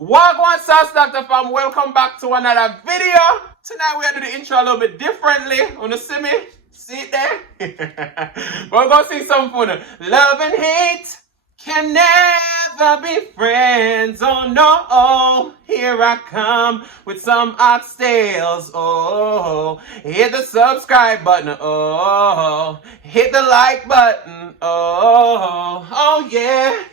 Wagwan Sauce Dackta fam, welcome back to another video. Tonight we're gonna do the intro a little bit differently. Wanna see me? See it there? We're gonna sing some fun. Love and hate can never be friends. Oh no, here I come with some oxtails. Oh, hit the subscribe button. Oh, hit the like button. Oh yeah.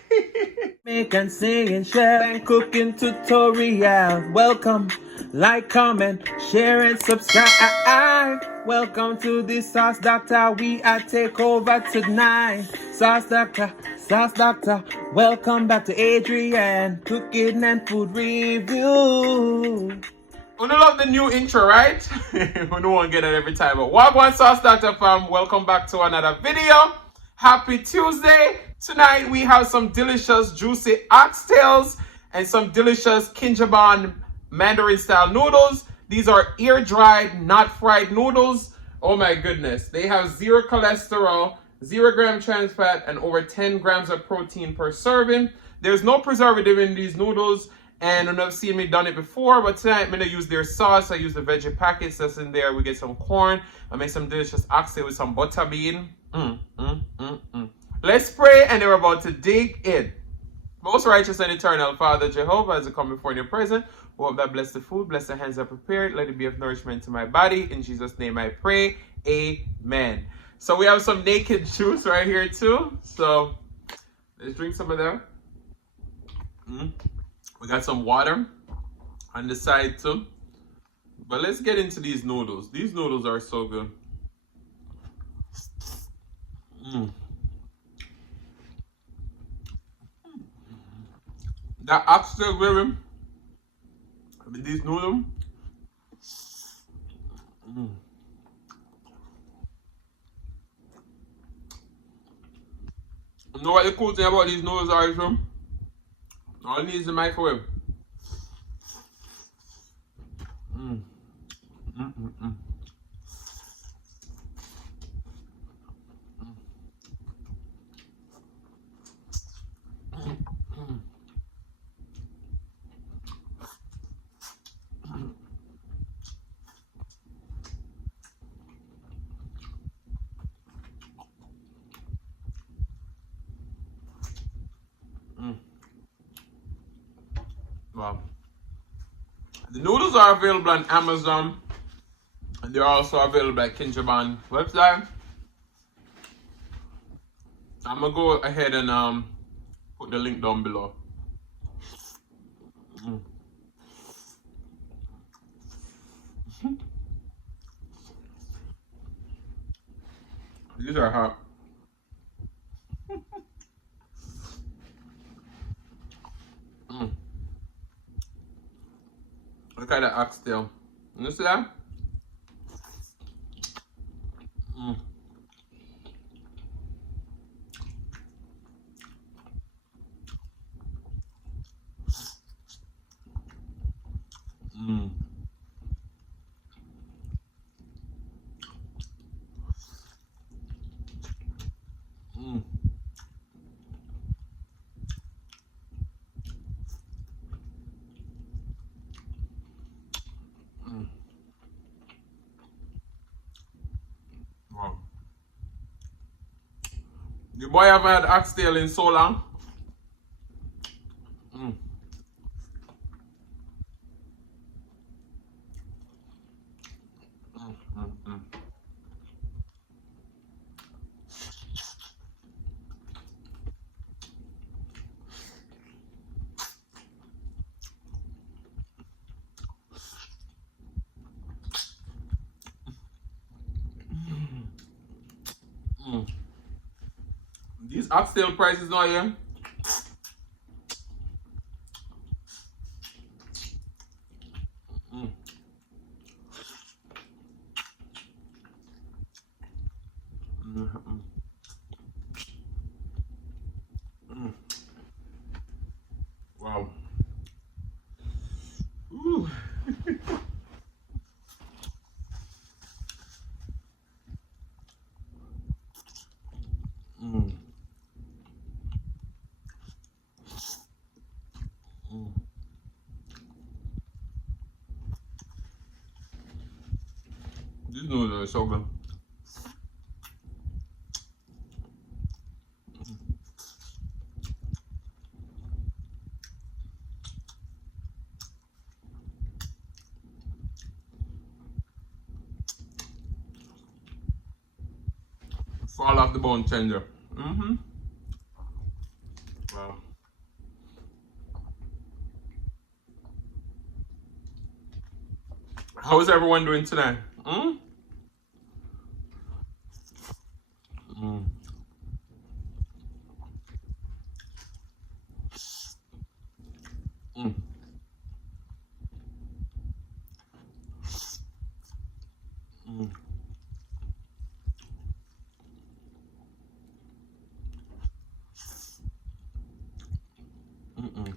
Jamaican singing, share and cooking tutorial. Welcome, like, comment, share and subscribe. Welcome to the Sauce Dackta. We are take over tonight. Sauce Dackta. Welcome back to Adrian, cooking and food review. We don't love the new intro, right? We don't want to get it every time. But Wagwan Sauce Dackta fam, welcome back to another video. Happy Tuesday. Tonight we have some delicious juicy oxtails and some delicious Kinjabang Mandarin style noodles. These are air dried, not fried noodles. Oh my goodness. They have 0 cholesterol, 0 gram trans fat, and over 10 grams of protein per serving. There's no preservative in these noodles, and I've seen me done it before, but tonight I'm gonna use their sauce. I use the veggie packets that's in there. We get some corn. I make some delicious oxtail with some butter bean. Let's pray, and then we're about to dig in. Most righteous and eternal Father Jehovah, as I come before in your presence, hope that bless the food, bless the hands that prepared, let it be of nourishment to my body. In Jesus' name I pray, amen. So we have some naked juice right here too. So let's drink some of that. We got some water on the side too. But let's get into these noodles. These noodles are so good. That oxtail gravy with these noodles. You know what the cool thing about these noodles are, too? All it needs is the microwave. Wow. The noodles are available on Amazon, and they're also available at Kinjabang website. I'm gonna go ahead and put the link down below. These are hot. Look at the oxtail. You see that? Wow. The boy haven't had oxtail in so long. These oxtail prices now, yeah. Wow. Ooh. It's so good. Fall off the bone tender. Wow. How is everyone doing tonight? Mm? Mm. Mm. Mm. Mm-mm.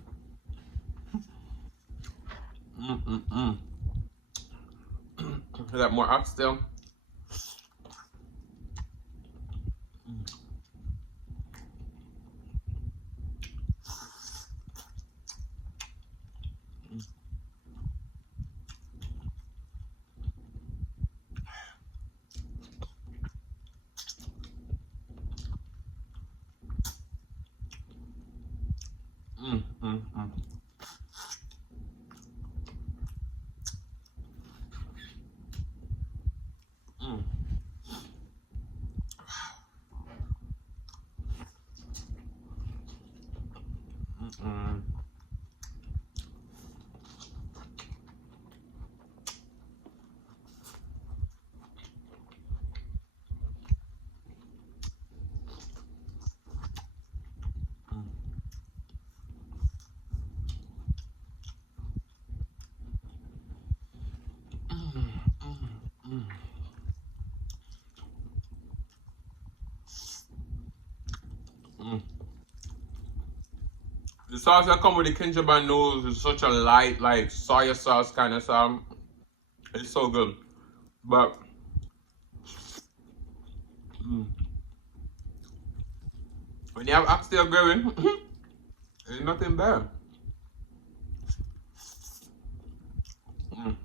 Mm-mm-mm. Is that more oxtail? Mm-mm-mm. Mm. Mm. Mm. The sauce that come with the Kinjabang Noodles is such a light, like soy sauce kind of sauce. It's so good. But when you have oxtail gravy, there's nothing bad. Mm.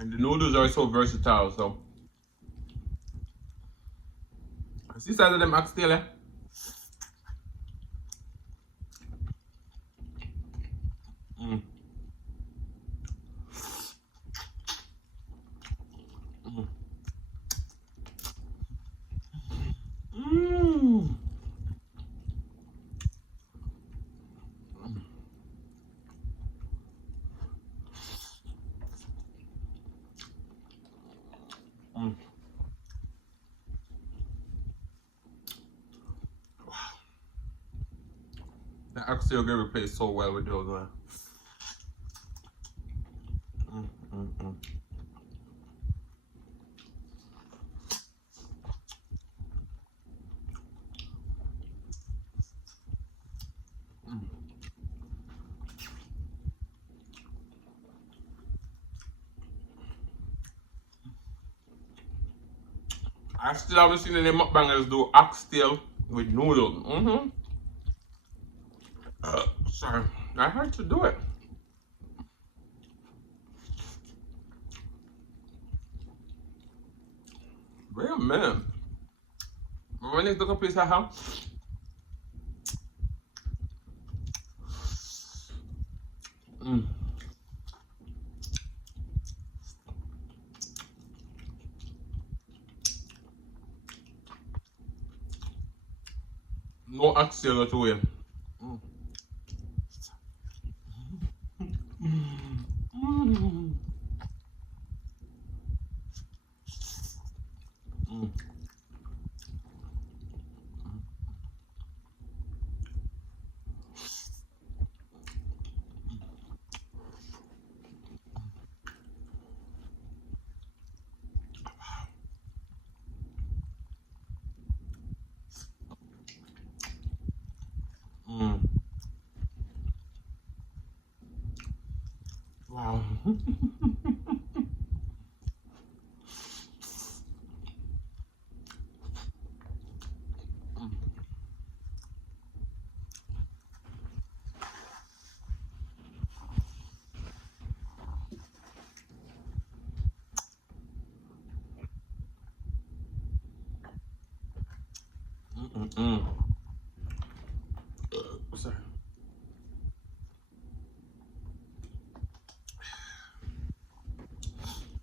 And the noodles are so versatile, so. See size of them oxtail, eh? Mm. Mm. Mm. Mm. The oxtail gravy plays so well with those, man. Mm. Mm. Mm. I still haven't seen any mukbangers do oxtail with noodles. Sorry, I had to do it. Wait a minute. When is the piece I have? Mm. No oxtail at all. Mm. Mm. Mm. Mm. Wow. Sorry.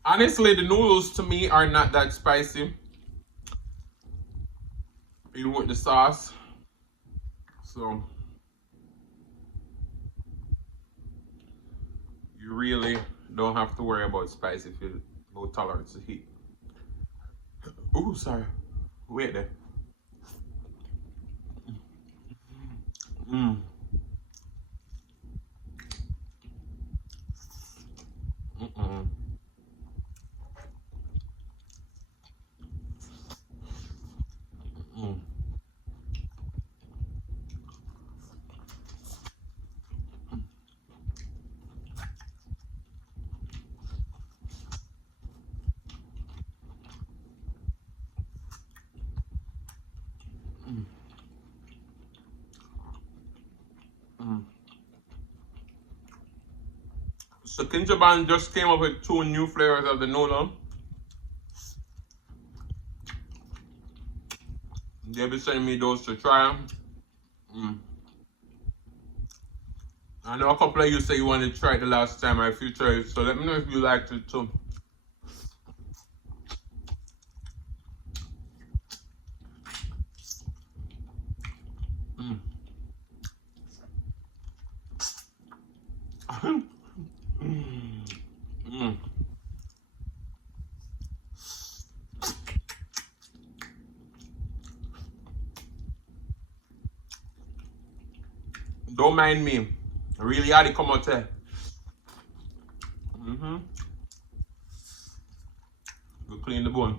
Honestly, the noodles to me are not that spicy. Even with the sauce. So you really don't have to worry about spice if you low tolerance to heat. Ooh, sorry. Wait there. Mm. Mm-mm. Mm. Mm. Mm. So Kinjabang just came up with 2 new flavors of the noodle. They'll be sending me those to try. Mm. I know a couple of you say you wanted to try it the last time or if you tried it, so let me know if you liked it too. Mm. Mm. Don't mind me. I really had to come out here. Go clean the bone.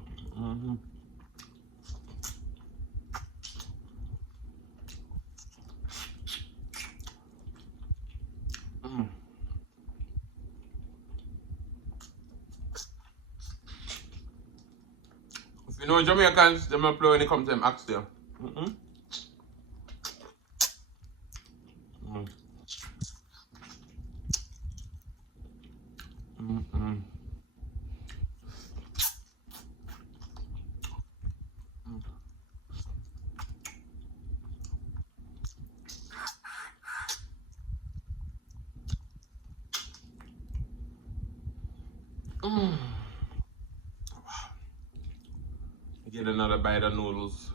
If you know Jamaicans, them apply when it comes to them oxtail. Get another bite of noodles.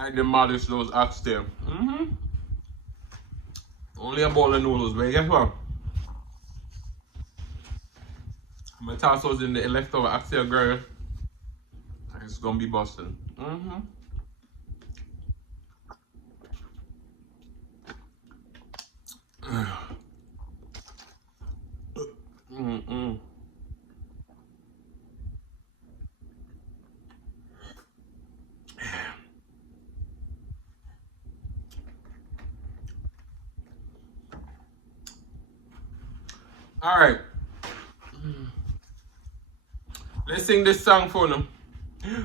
I demolish those oxtail. Only a bowl of noodles, but guess what? I'm gonna toss those in the leftover oxtail grill. And it's gonna be busting. All right. Let's sing this song for them.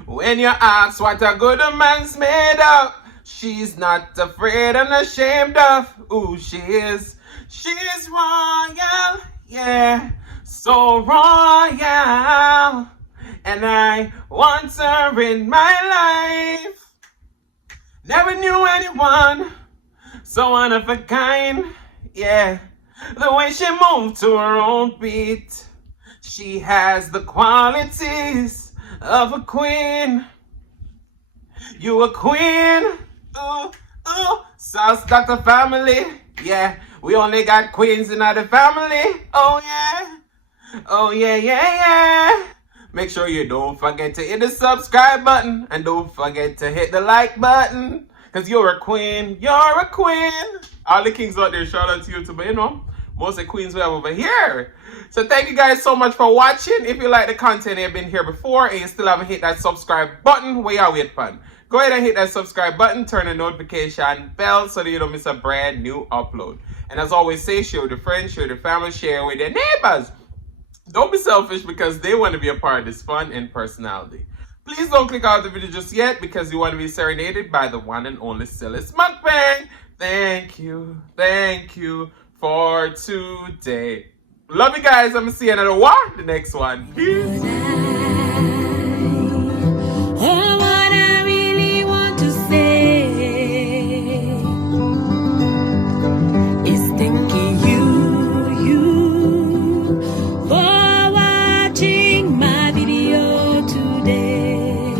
When you ask what a good man's made of, she's not afraid and ashamed of who she is. She's royal, yeah, so royal. And I want her in my life. Never knew anyone so one of a kind, yeah. The way she moved to her own beat, she has the qualities of a queen. You a queen, ooh, ooh. South Dackta family, yeah. We only got queens in our family, oh yeah. Oh yeah, yeah, yeah. Make sure you don't forget to hit the subscribe button and don't forget to hit the like button. Cause you're a queen, you're a queen. All the kings out there, shout out to you too, but you know, most of the queens we have over here. So thank you guys so much for watching. If you like the content, you've been here before and you still haven't hit that subscribe button, where you wait for? go ahead and hit that subscribe button, turn the notification bell so that you don't miss a brand new upload. And as always say, share with your friends, share with your family, share with your neighbors. Don't be selfish because they want to be a part of this fun and personality. Please don't click out the video just yet because you want to be serenaded by the one and only TUES Mukbang. Thank you for today. Love you guys. I'm going to see you another one, the next one. Peace. What I really want to say is thanking you for watching my video today.